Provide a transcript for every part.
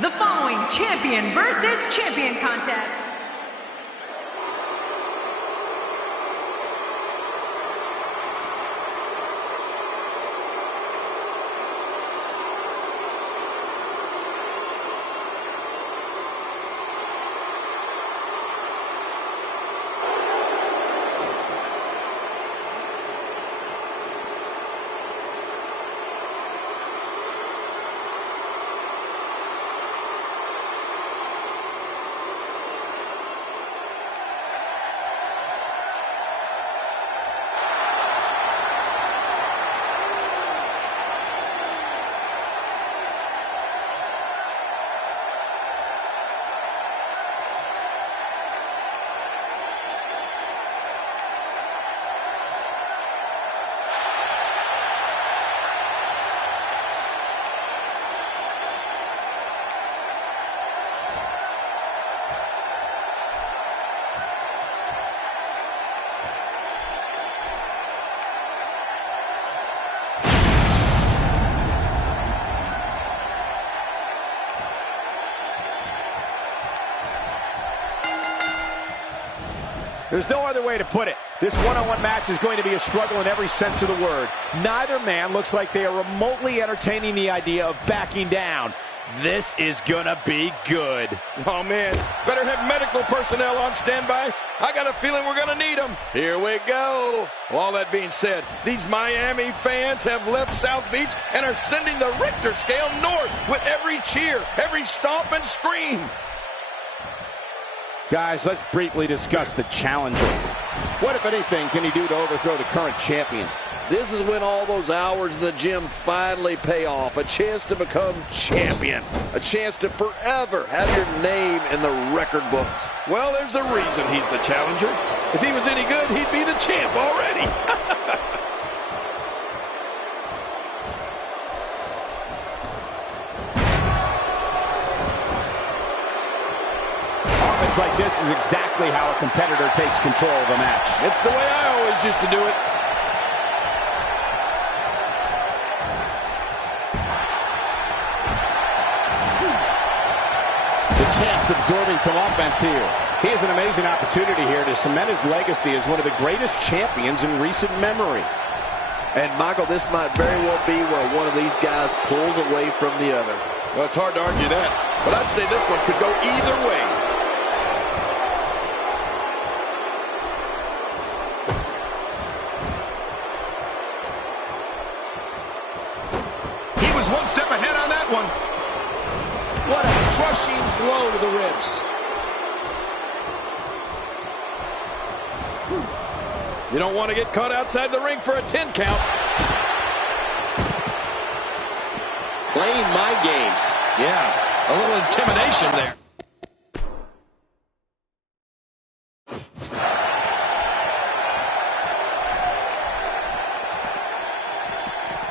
The following champion versus champion contest. There's no other way to put it. This one-on-one match is going to be a struggle in every sense of the word. Neither man looks like they are remotely entertaining the idea of backing down. This is gonna be good. Oh man, better have medical personnel on standby. I got a feeling we're gonna need them. Here we go. All that being said, these Miami fans have left South Beach and are sending the Richter scale north with every cheer, every stomp and scream. Guys, let's briefly discuss the challenger. What, if anything, can he do to overthrow the current champion? This is when all those hours in the gym finally pay off. A chance to become champion. A chance to forever have your name in the record books. Well, there's a reason he's the challenger. If he was any good, he'd be the champ already. Like this is exactly how a competitor takes control of a match. It's the way I always used to do it. The champ's absorbing some offense here. He has an amazing opportunity here to cement his legacy as one of the greatest champions in recent memory. And Michael, this might very well be where one of these guys pulls away from the other. Well, it's hard to argue that, but I'd say this one could go either way. One step ahead on that one. What a crushing blow to the ribs. You don't want to get caught outside the ring for a 10 count. Playing mind games. Yeah, a little intimidation there.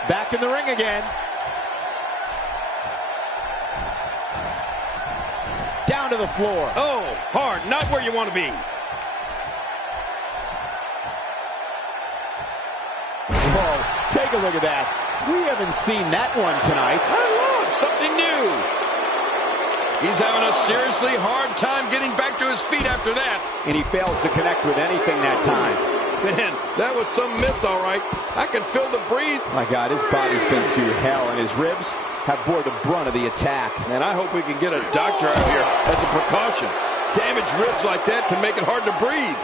Back in the ring again. Down to the floor. Oh, hard. Not where you want to be. Whoa, take a look at that. We haven't seen that one tonight. I love something new. He's having a seriously hard time getting back to his feet after that. And he fails to connect with anything that time. Man, that was some miss, all right. I can feel the breeze. My God, his body's been through hell, and his ribs have bore the brunt of the attack. Man, I hope we can get a doctor out here as a precaution. Damaged ribs like that can make it hard to breathe.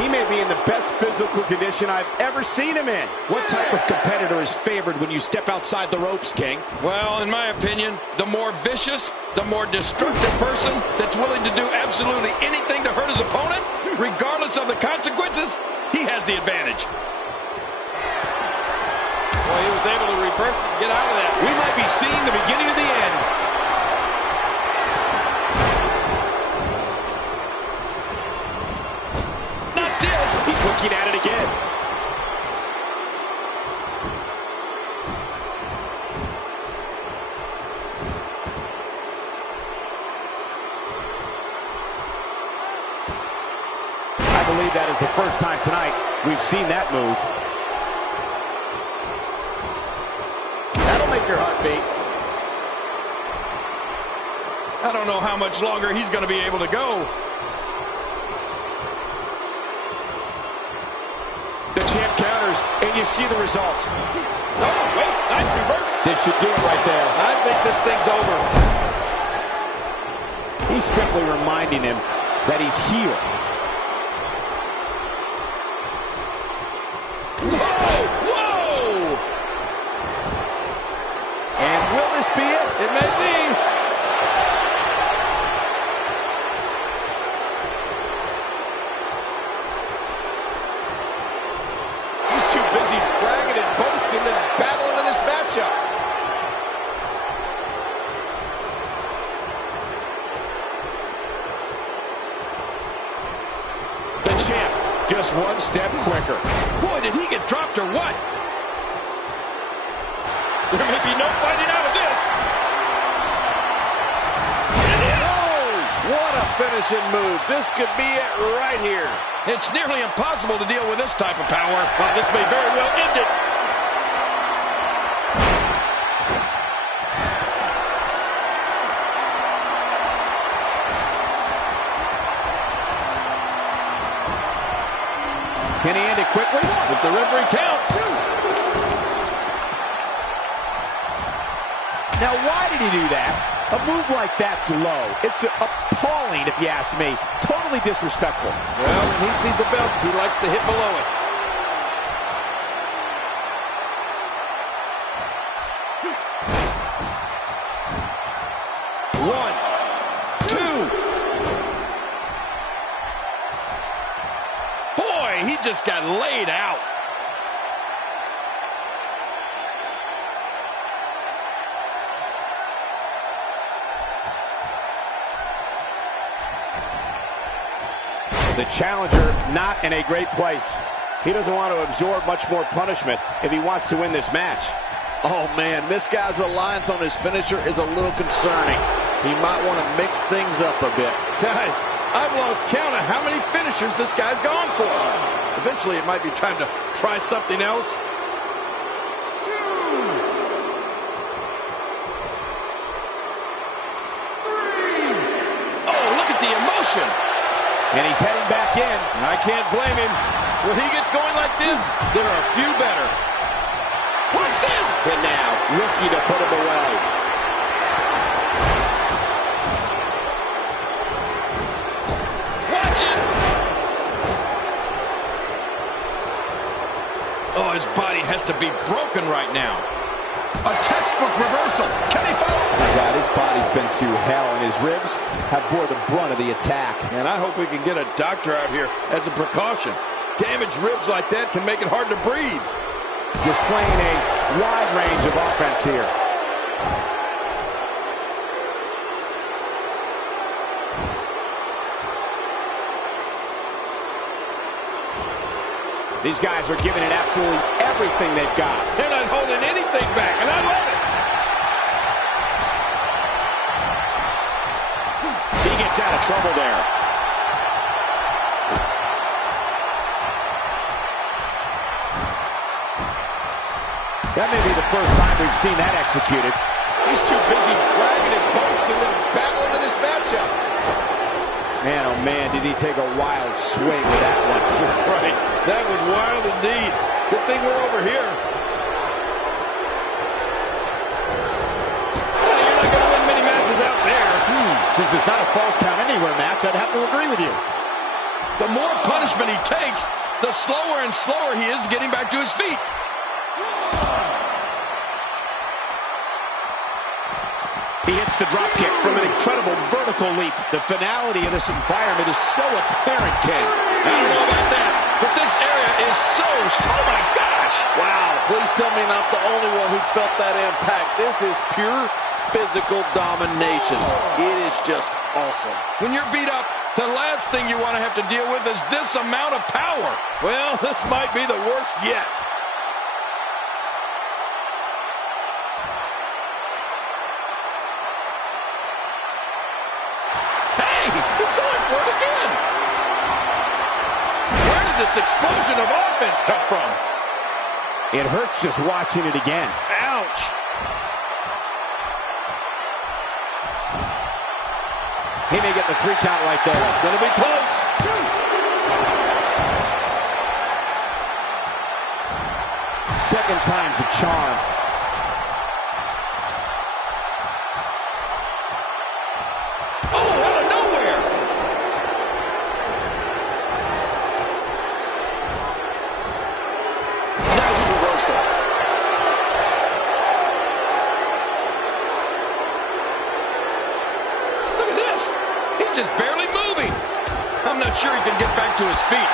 He may be in the best physical condition I've ever seen him in. What type of competitor is favored when you step outside the ropes, King? Well, in my opinion, the more vicious, the more destructive person that's willing to do absolutely anything to hurt his opponent, regardless of the consequences, he has the advantage. Well, he was able to reverse it and get out of that. We might be seeing the beginning of the end. Not this. He's looking at it again. I believe that is the first time tonight we've seen that move. That'll make your heart beat. I don't know how much longer he's going to be able to go. The champ counters, and you see the result. Oh, wait, nice reverse. This should do it right there. I think this thing's over. He's simply reminding him that he's here. Whoa! Whoa! And will this be it? It may be. He's too busy bragging and boasting than battling in this matchup. The champ, just one step quicker. Boy, did he get dropped or what? There may be no fighting out of this. What a finishing move. This could be it right here. It's nearly impossible to deal with this type of power. This may very well end it. Can he end it quickly? If the referee counts. Now, why did he do that? A move like that's low. It's appalling, if you ask me. Totally disrespectful. Well, when he sees the belt, he likes to hit below it. One, two. Boy, he just got laid out. The challenger not in a great place. He doesn't want to absorb much more punishment if he wants to win this match. Oh, man, this guy's reliance on his finisher is a little concerning. He might want to mix things up a bit. Guys, I've lost count of how many finishers this guy's gone for. Eventually, it might be time to try something else. Oh, look at the emotion. And he's heading back in. I can't blame him. When he gets going like this, there are a few better. Watch this! And now, looking to put him away. Watch it! Oh, his body has to be broken right now. A textbook reversal. Can he follow? My God, his body's been through hell, and his ribs have bore the brunt of the attack. Man, I hope we can get a doctor out here as a precaution. Damaged ribs like that can make it hard to breathe. Displaying a wide range of offense here. These guys are giving it absolutely everything they've got. They're not holding anything back, and I love it. He gets out of trouble there. That may be the first time we've seen that executed. He's too busy bragging and boasting than battling in this matchup. Man, oh man, did he take a wild swing with that one. Right, that was wild indeed. Good thing we're over here. Well, you're not going to win many matches out there. Since it's not a false count anywhere match, I'd have to agree with you. The more punishment he takes, the slower and slower he is getting back to his feet. He hits the drop kick from an incredible vertical leap. The finality of this environment is so apparent, King. I don't know about that, but this area is so, oh my gosh. Wow, please tell me I'm not the only one who felt that impact. This is pure physical domination. It is just awesome. When you're beat up, the last thing you want to have to deal with is this amount of power. Well, this might be the worst yet. This explosion of offense come from? It hurts just watching it again. Ouch. He may get the 3 count right there. Gonna be close. 2nd time's a charm. Oh, out of nowhere. Nice reversal. Look at this. He's just barely moving. I'm not sure he can get back to his feet.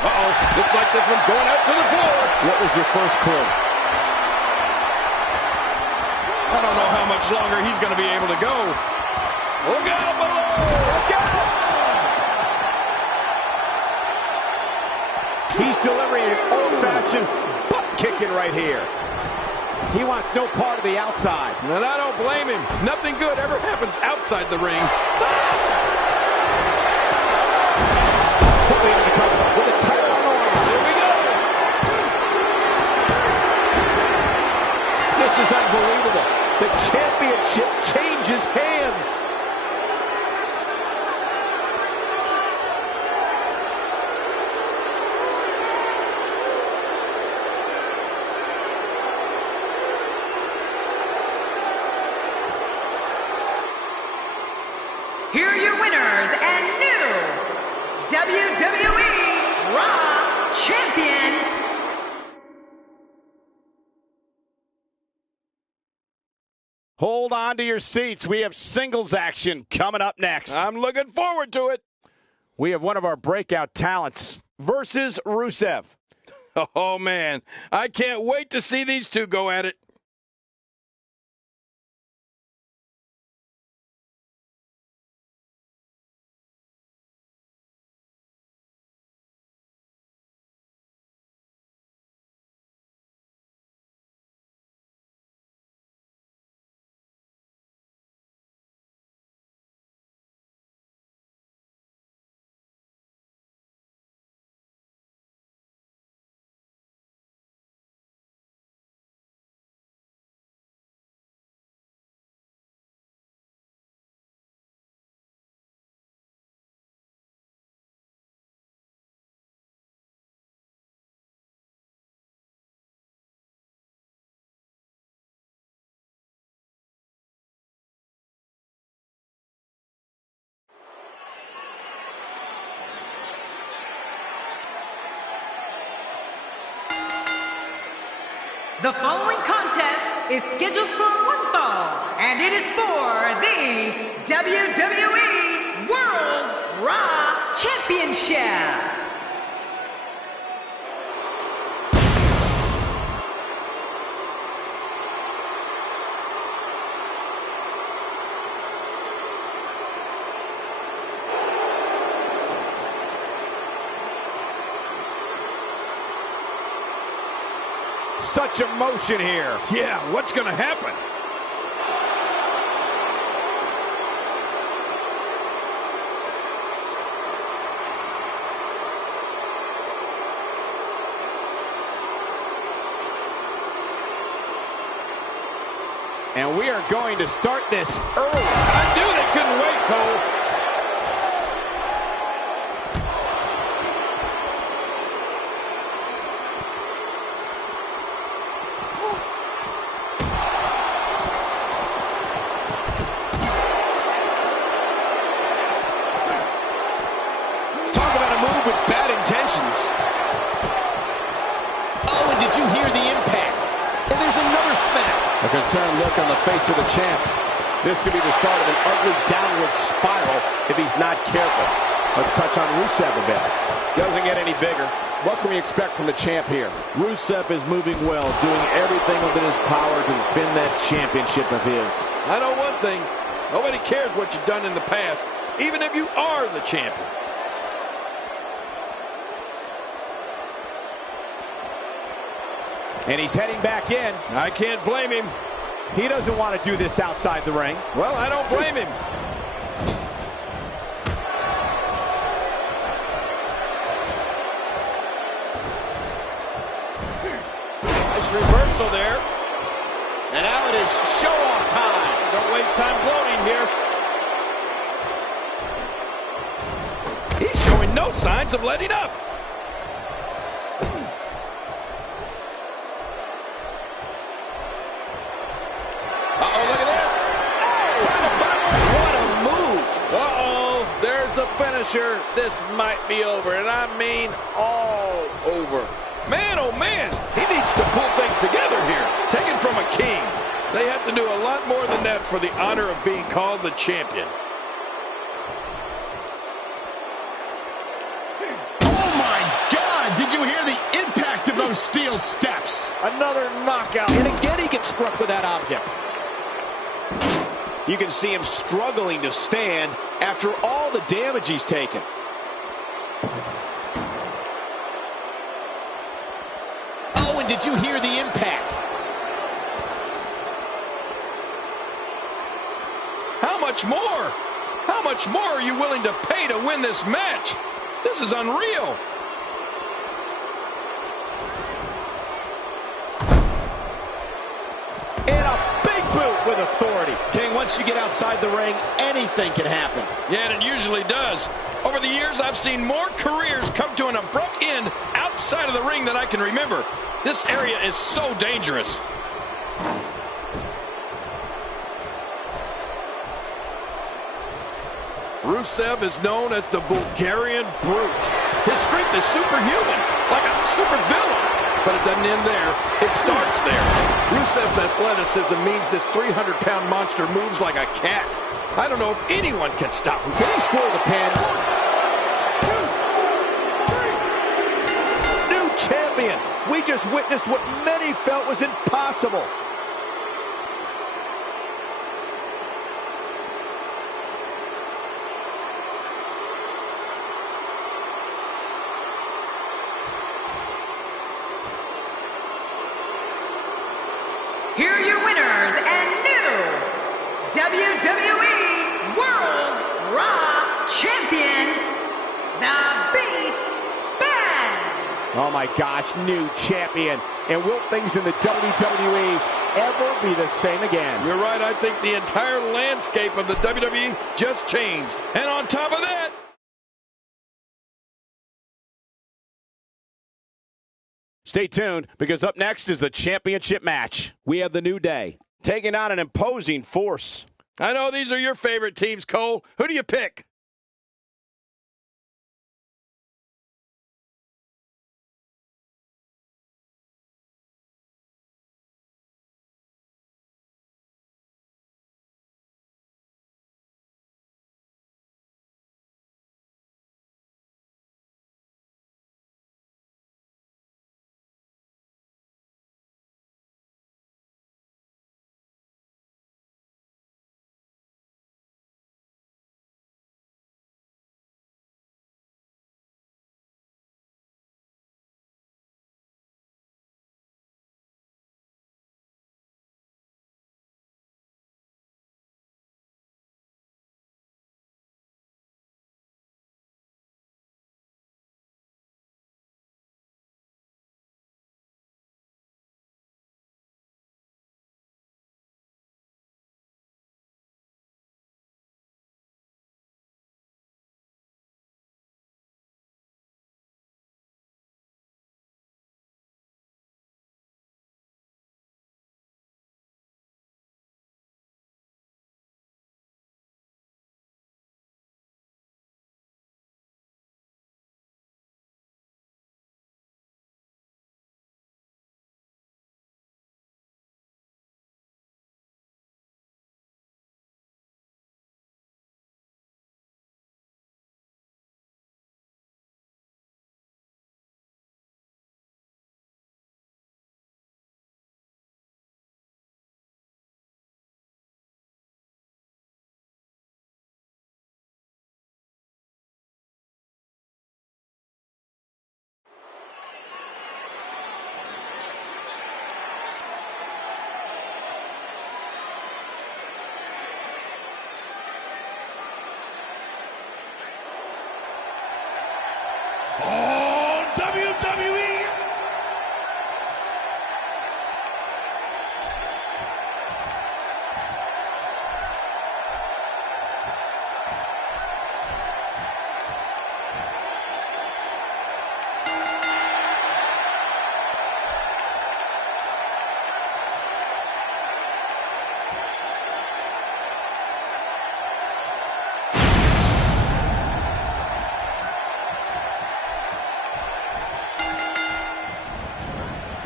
Uh-oh. Looks like this one's going out to the floor. What was your first clue? I don't know how much longer he's going to be able to go. Look out below! Look out! He's delivering an old-fashioned butt kicking right here. He wants no part of the outside. And I don't blame him. Nothing good ever happens outside the ring. Quickly into cover with a title on the line. Here we go. This is unbelievable. The championship changes hands. Here are your winners and new WWE Raw Champion, Hold on to your seats. We have singles action coming up next. I'm looking forward to it. We have one of our breakout talents versus Rusev. Oh, man. I can't wait to see these two go at it. The following contest is scheduled for one fall, and it is for the WWE World Raw Championship. Such emotion here. Yeah, what's going to happen? And we are going to start this early. I knew they couldn't wait, Cole. Oh, and did you hear the impact? And there's another smack. A concerned look on the face of the champ. This could be the start of an ugly downward spiral if he's not careful. Let's touch on Rusev a bit. Doesn't get any bigger. What can we expect from the champ here? Rusev is moving well, doing everything within his power to defend that championship of his. I know one thing. Nobody cares what you've done in the past, even if you are the champion. And he's heading back in. I can't blame him. He doesn't want to do this outside the ring. Well, I don't blame him. Nice reversal there. And now it is show-off time. Don't waste time gloating here. He's showing no signs of letting up. Uh-oh, look at this. Oh, trying to put him over. What a move. Uh-oh, there's the finisher. This might be over, and I mean all over. Man, oh man, he needs to pull things together here. Taken from a king. They have to do a lot more than that for the honor of being called the champion. Oh my God! Did you hear the impact of those steel steps? Another knockout. And again, he gets struck with that object. You can see him struggling to stand after all the damage he's taken. Oh, and did you hear the impact? How much more? How much more are you willing to pay to win this match? This is unreal. And a big boot with authority. King, once you get outside the ring, anything can happen. Yeah, and it usually does. Over the years, I've seen more careers come to an abrupt end outside of the ring than I can remember. This area is so dangerous. Rusev is known as the Bulgarian Brute. His strength is superhuman, like a supervillain. But it doesn't end there. It starts there. Rusev's athleticism means this 300-pound monster moves like a cat. I don't know if anyone can stop him. Can he score the pin? 2, 3. New champion. We just witnessed what many felt was impossible. Here are your winners and new WWE World Raw Champion, the Beast Ben. Oh my gosh, new champion. And will things in the WWE ever be the same again? You're right. I think the entire landscape of the WWE just changed. And on top of that, stay tuned, because up next is the championship match. We have the New Day taking on an imposing force. I know these are your favorite teams, Cole. Who do you pick?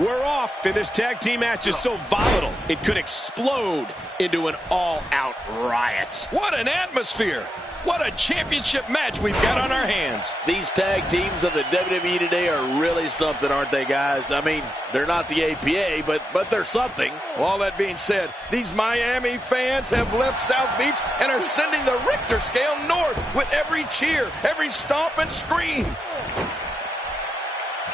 We're off, and this tag team match is so volatile, it could explode into an all-out riot. What an atmosphere! What a championship match we've got on our hands. These tag teams of the WWE today are really something, aren't they, guys? I mean, they're not the APA, but they're something. Well, all that being said, these Miami fans have left South Beach and are sending the Richter scale north with every cheer, every stomp and scream.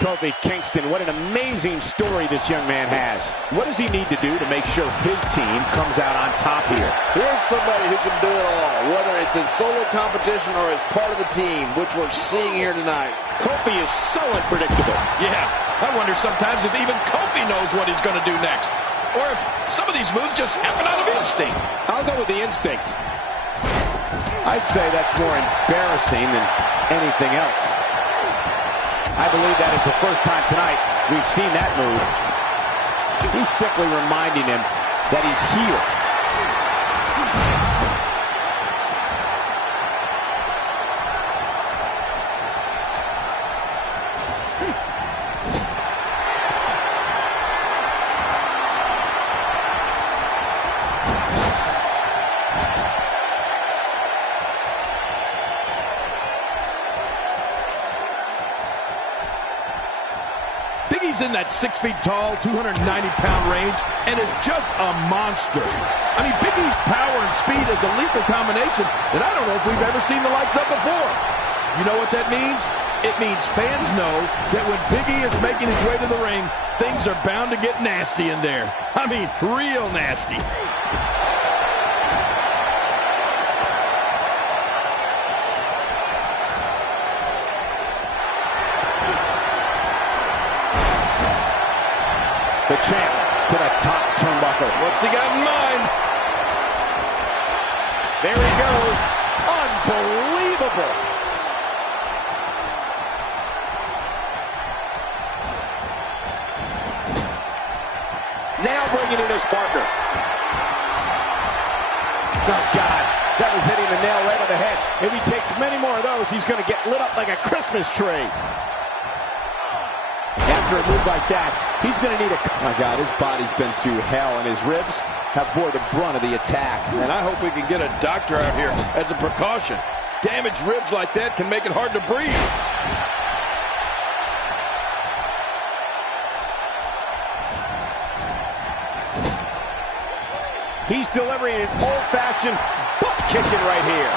Kofi Kingston, what an amazing story this young man has. What does he need to do to make sure his team comes out on top here? Here's somebody who can do it all, whether it's in solo competition or as part of the team, which we're seeing here tonight. Kofi is so unpredictable. Yeah, I wonder sometimes if even Kofi knows what he's going to do next. Or if some of these moves just happen out of instinct. I'll go with the instinct. I'd say that's more embarrassing than anything else. I believe that is the first time tonight we've seen that move. He's simply reminding him that he's here. He's in that 6 feet tall, 290-pound range, and is just a monster. I mean, Big E's power and speed is a lethal combination that I don't know if we've ever seen the likes of before. You know what that means? It means fans know that when Big E is making his way to the ring, things are bound to get nasty in there. I mean, real nasty. The champ to the top turnbuckle. What's he got in mind? There he goes. Unbelievable. Now bringing in his partner. Oh, God. That was hitting the nail right on the head. If he takes many more of those, he's going to get lit up like a Christmas tree. After a move like that, he's going to need a... Oh my God, his body's been through hell, and his ribs have bore the brunt of the attack. And I hope we can get a doctor out here as a precaution. Damaged ribs like that can make it hard to breathe. He's delivering an old-fashioned butt kicking right here.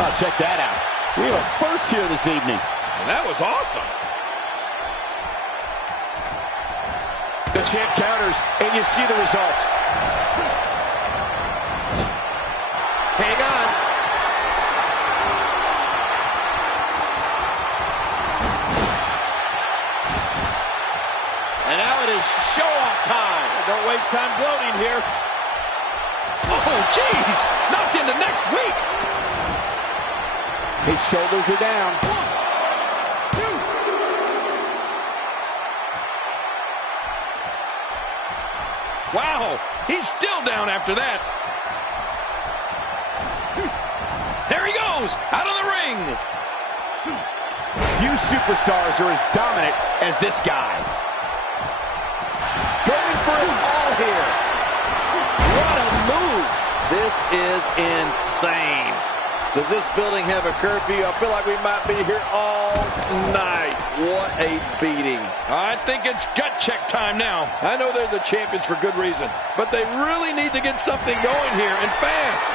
Oh, check that out. We have a first here this evening. And that was awesome. The champ counters, and you see the result. Hang on. And now it is show-off time. Don't waste time gloating here. Oh, jeez. Knocked into next week. His shoulders are down. 1, 2. Wow, he's still down after that. There he goes, out of the ring. Few superstars are as dominant as this guy. Going for it all here. What a move! This is insane. Does this building have a curfew? I feel like we might be here all night. What a beating. I think it's gut check time now. I know they're the champions for good reason, but they really need to get something going here, and fast.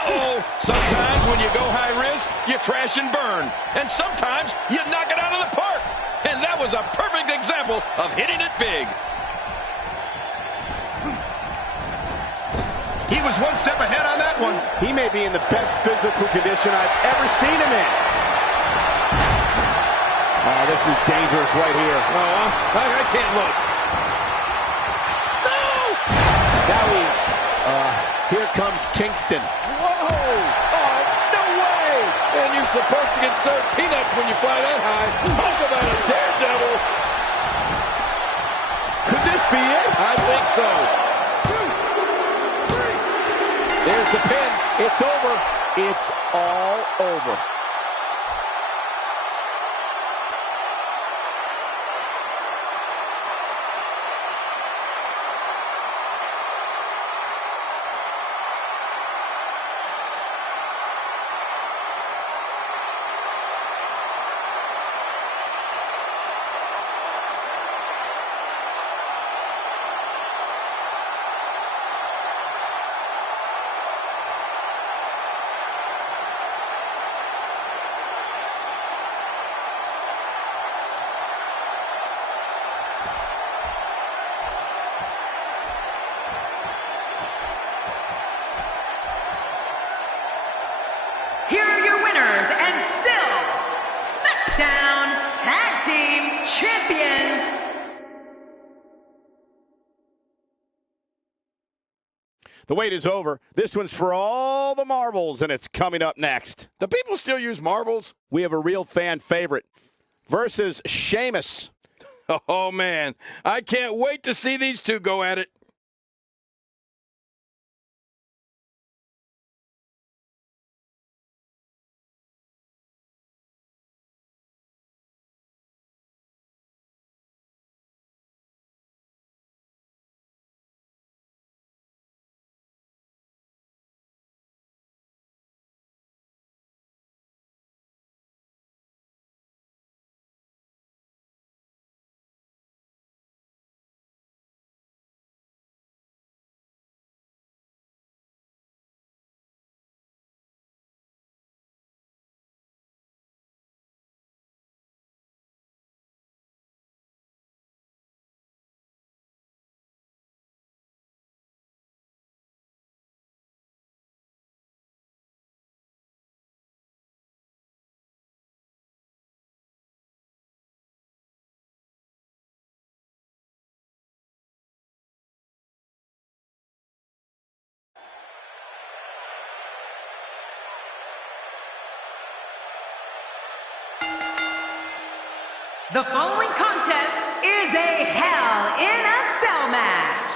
Uh-oh. Sometimes when you go high risk, you crash and burn. And sometimes you knock it out of the park. And that was a perfect example of hitting it big. He was one step ahead on that one. He may be in the best physical condition I've ever seen him in. Oh, this is dangerous right here. Oh, I can't look. No! Now here comes Kingston. Whoa! Oh, no way! And you're supposed to get served peanuts when you fly that high. Talk about a daredevil. Could this be it? I think so. 2, 3. There's the pin. It's over. It's all over. Here are your winners and still SmackDown Tag Team Champions. The wait is over. This one's for all the marbles, and it's coming up next. Do people still use marbles? We have a real fan favorite versus Sheamus. Oh, man. I can't wait to see these two go at it. The following contest is a Hell in a Cell match.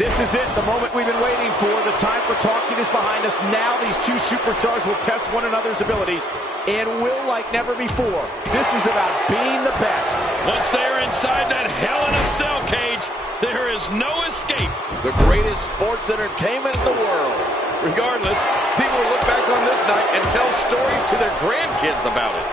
This is it, the moment we've been waiting for. The time for talking is behind us. Now these two superstars will test one another's abilities and will like never before. This is about being the best. Once they are inside that Hell in a Cell cage, there is no escape. The greatest sports entertainment in the world. Regardless, people will look back on this night and tell stories to their grandkids about it.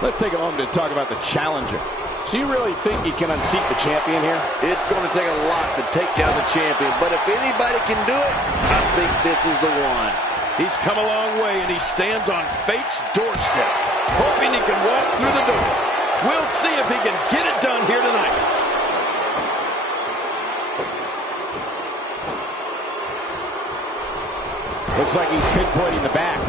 Let's take a moment to talk about the challenger. So you really think you can unseat the champion here? It's going to take a lot to take down the champion, but if anybody can do it, I think this is the one. He's come a long way, and he stands on fate's doorstep, hoping he can walk through the door. We'll see if he can get it done here tonight. Looks like he's pinpointing the back.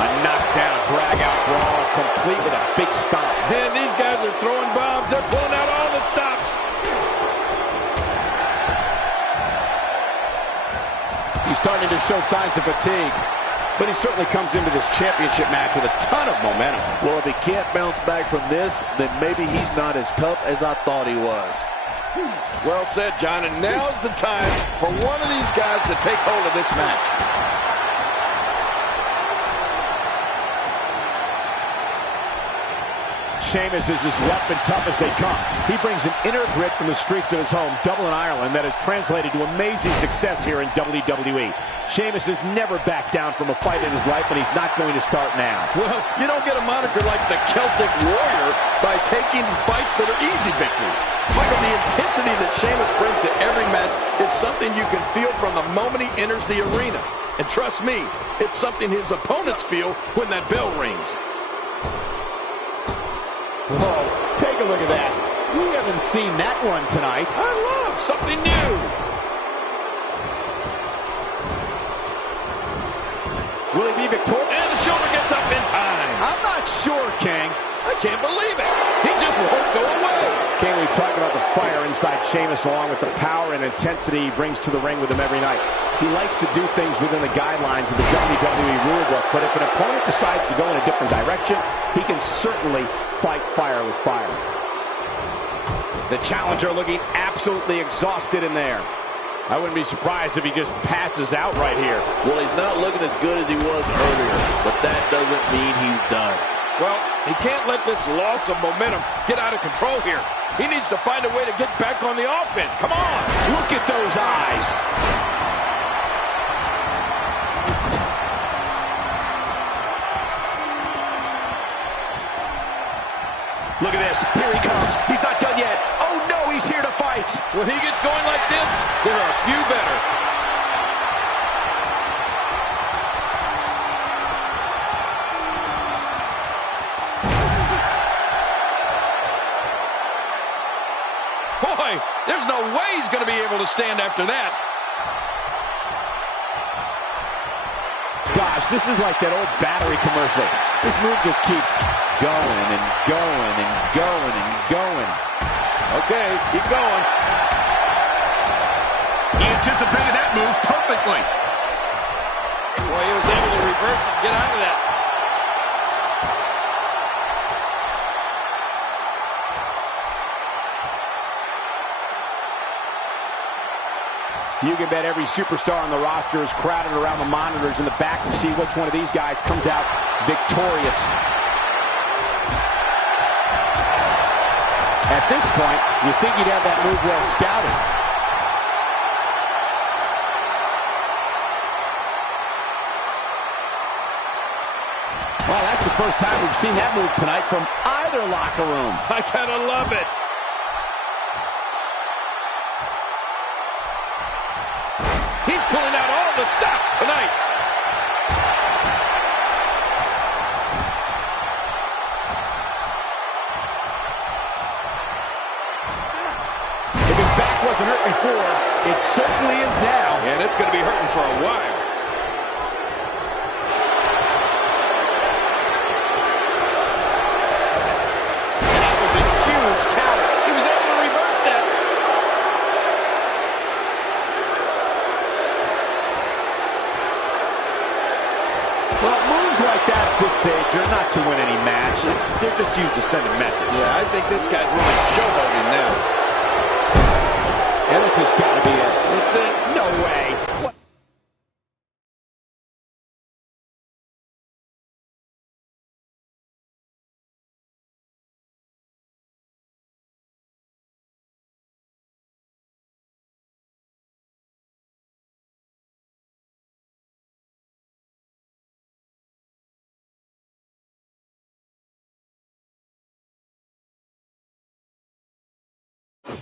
A knockdown, drag-out brawl complete with a big stomp. Man, these guys are throwing bombs. They're pulling out all the stops. He's starting to show signs of fatigue, but he certainly comes into this championship match with a ton of momentum. Well, if he can't bounce back from this, then maybe he's not as tough as I thought he was. Well said, John, and now's the time for one of these guys to take hold of this match. Sheamus is as rough and tough as they come. He brings an inner grit from the streets of his home, Dublin, Ireland, that has translated to amazing success here in WWE. Sheamus has never backed down from a fight in his life, and he's not going to start now. Well, you don't get a moniker like the Celtic Warrior by taking fights that are easy victories. Michael, the intensity that Sheamus brings to every match is something you can feel from the moment he enters the arena. And trust me, it's something his opponents feel when that bell rings. Whoa, take a look at that. We haven't seen that one tonight. I love something new. Will he be victorious? And the shoulder gets up in time. I'm not sure, King. I can't believe it. He just won't go away. King, we talked about the fire inside Sheamus along with the power and intensity he brings to the ring with him every night. He likes to do things within the guidelines of the WWE rulebook, but if an opponent decides to go in a different direction, he can certainly fight fire with fire. The challenger looking absolutely exhausted in there. I wouldn't be surprised if he just passes out right here. Well, he's not looking as good as he was earlier, but that doesn't mean he's done. Well, he can't let this loss of momentum get out of control here. He needs to find a way to get back on the offense. Come on. Look at those eyes. Look at this. Here he comes. He's not done yet. Oh, no, he's here to fight. When he gets going like this, there are a few better. Boy, there's no way he's going to be able to stand after that. Gosh, this is like that old battery commercial. This move just keeps going and going and going and going. Okay, keep going. He anticipated that move perfectly. Boy, he was able to reverse and get out of that. You can bet every superstar on the roster is crowded around the monitors in the back to see which one of these guys comes out victorious. At this point, you think he'd have that move well scouted. Well, that's the first time we've seen that move tonight from either locker room. I kind of love it. He's pulling out all the stops tonight. If his back wasn't hurt before, it certainly is now. And it's going to be hurting for a while. And that was a huge counter. He was able to reverse that. Well, moves like that at this stage are not to win any match. They're just used to send a message. Yeah, I think this guy's really showboating now. And this has got to be it. That's it. No way. What?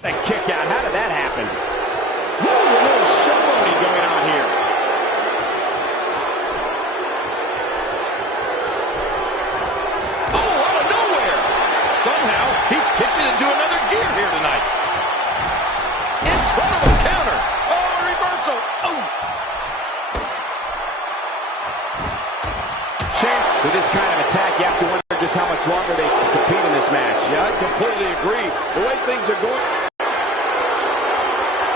That kick out, how did that happen? Woo, a little showboating going on here. Oh, out of nowhere. Somehow, he's kicked it into another gear here tonight. Incredible counter. Oh, reversal. Oh. Shane, with this kind of attack, you have to wonder just how much longer completely agree. The way things are going.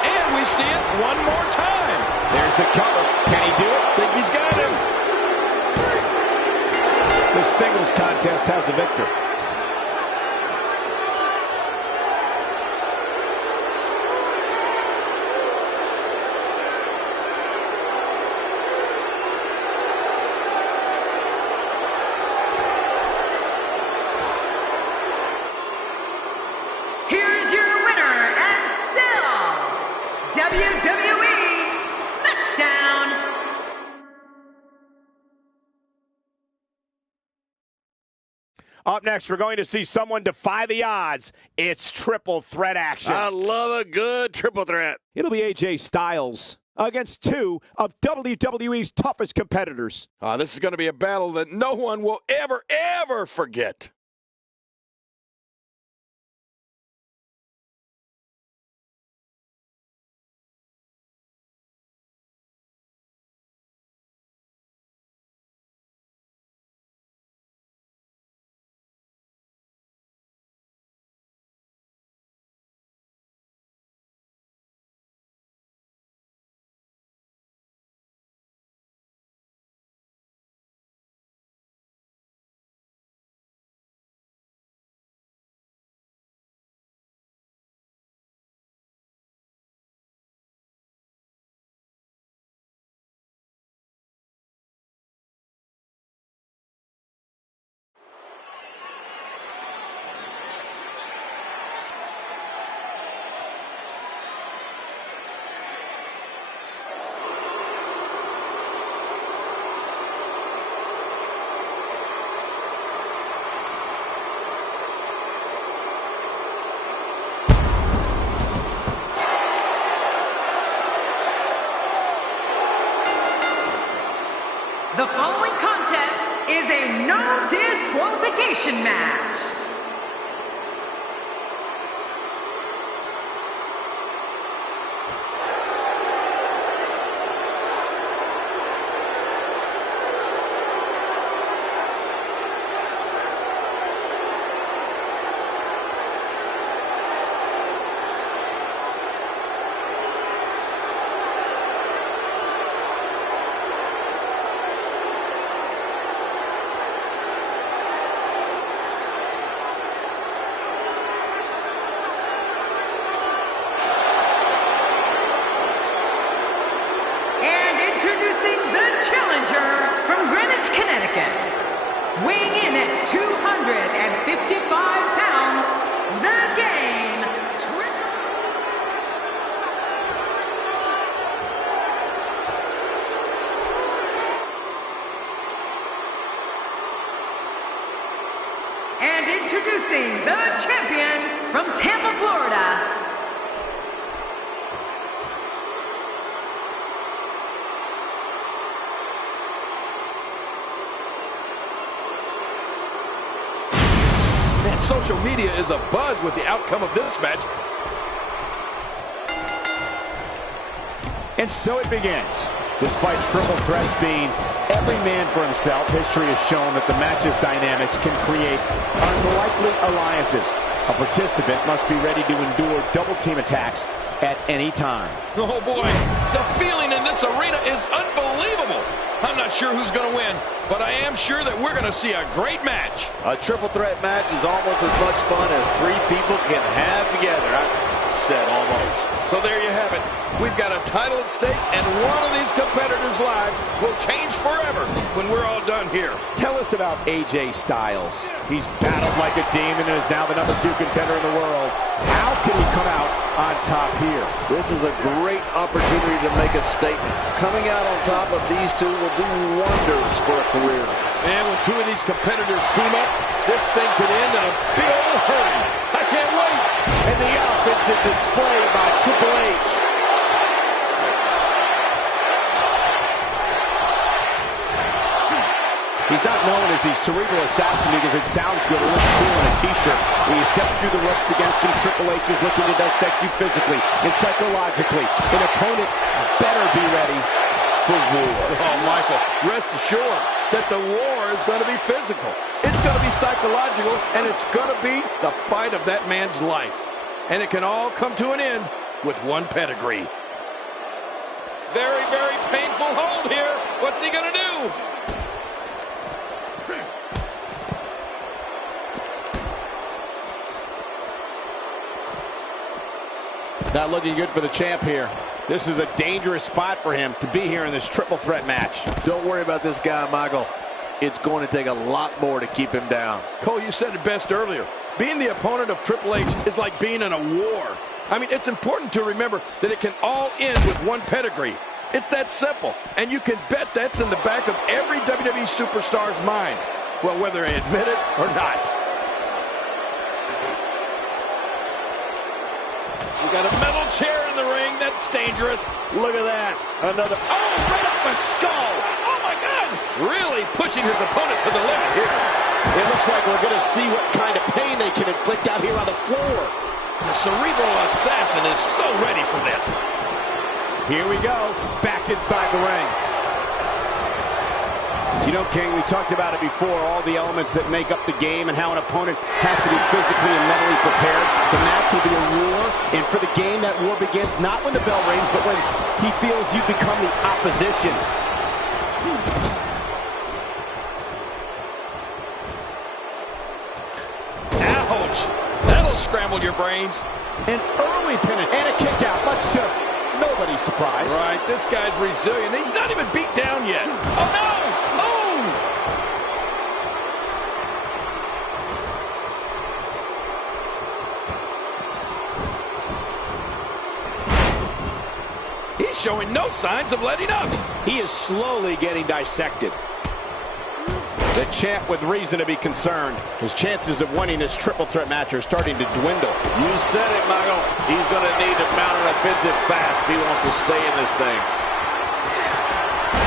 And we see it one more time. There's the cover. Can he do it? Think he's got him. The singles contest has a victor. Here's your winner and still WWE SmackDown. Up next, we're going to see someone defy the odds. It's triple threat action. I love a good triple threat. It'll be AJ Styles against two of WWE's toughest competitors. This is going to be a battle that no one will ever forget. The following contest is a no disqualification match. Introducing the challenger from Greenwich, Connecticut. Weighing in at 255 pounds, the Game. And introducing the champion from Tampa, Florida. Social media is abuzz with the outcome of this match. And so it begins. Despite triple threats being every man for himself, history has shown that the match's dynamics can create unlikely alliances. A participant must be ready to endure double team attacks at any time. Oh boy, the feeling in this arena is unbelievable. I'm not sure who's going to win, but I am sure that we're going to see a great match. A triple threat match is almost as much fun as three people can have together. I said almost. So there you have it. We've got a title at stake, and one of these competitors' lives will change forever when we're all done here. Tell us about AJ Styles. He's battled like a demon and is now the #2 contender in the world. How can he come out on top here? This is a great opportunity to make a statement. Coming out on top of these two will do wonders for a career. And when two of these competitors team up, this thing could end in a big old hurry. I can't wait. And the offensive display by Triple H. He's not known as the cerebral assassin because it sounds good or looks cool on a t-shirt. When you step through the ropes against him, Triple H is looking to dissect you physically and psychologically. An opponent better be ready for war. Oh, Michael, rest assured that the war is going to be physical. It's going to be psychological, and it's going to be the fight of that man's life. And it can all come to an end with one pedigree. Very, very painful hold here. What's he going to do? Not looking good for the champ here. This is a dangerous spot for him to be here in this triple threat match. Don't worry about this guy, Michael. It's going to take a lot more to keep him down. Cole, you said it best earlier. Being the opponent of Triple H is like being in a war. I mean, it's important to remember that it can all end with one pedigree. It's that simple. And you can bet that's in the back of every WWE superstar's mind. Well, whether they admit it or not. You got a metal chair in the ring. That's dangerous. Look at that. Another. Oh, right off the skull. Oh, my God. Really pushing his opponent to the limit here. It looks like we're going to see what kind of pain they can inflict out here on the floor. The cerebral assassin is so ready for this. Here we go. Back inside the ring. You know, King, we talked about it before, all the elements that make up the game and how an opponent has to be physically and mentally prepared. The match will be a war, and for the game, that war begins not when the bell rings, but when he feels you become the opposition. Ouch! That'll scramble your brains. An early pin and a kick out, much to nobody's surprise. Right, this guy's resilient. He's not even beat down yet. Oh, no! Oh! He's showing no signs of letting up. He is slowly getting dissected. The champ with reason to be concerned. His chances of winning this triple threat match are starting to dwindle. You said it, Michael. He's going to need to mount an offensive fast if he wants to stay in this thing.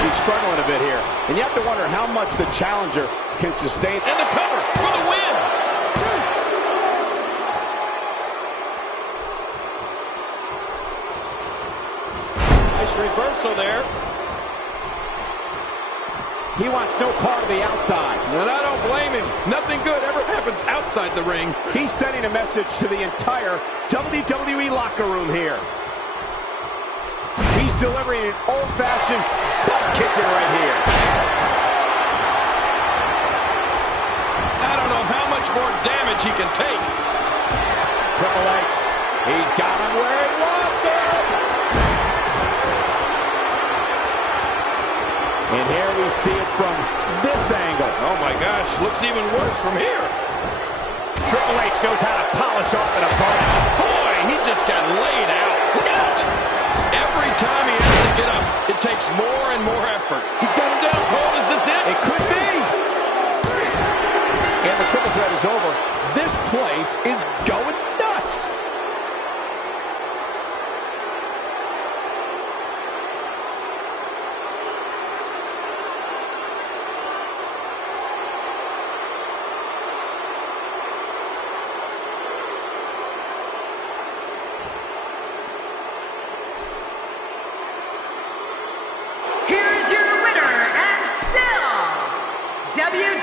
He's struggling a bit here. And you have to wonder how much the challenger can sustain. And the cover for the win. Nice reversal there. He wants no part of the outside. And I don't blame him. Nothing good ever happens outside the ring. He's sending a message to the entire WWE locker room here. He's delivering an old-fashioned butt kicking right here. I don't know how much more damage he can take. Triple H, he's got him where he wants him. And here we see it from this angle. Oh my gosh, looks even worse from here. Triple H knows how to polish off an opponent. Boy, he just got laid out. Look out! Every time he has to get up, it takes more and more effort. He's got him down. Cole, is this it? It could be. And the triple threat is over. This place is going nuts. Here's your winner and still WWE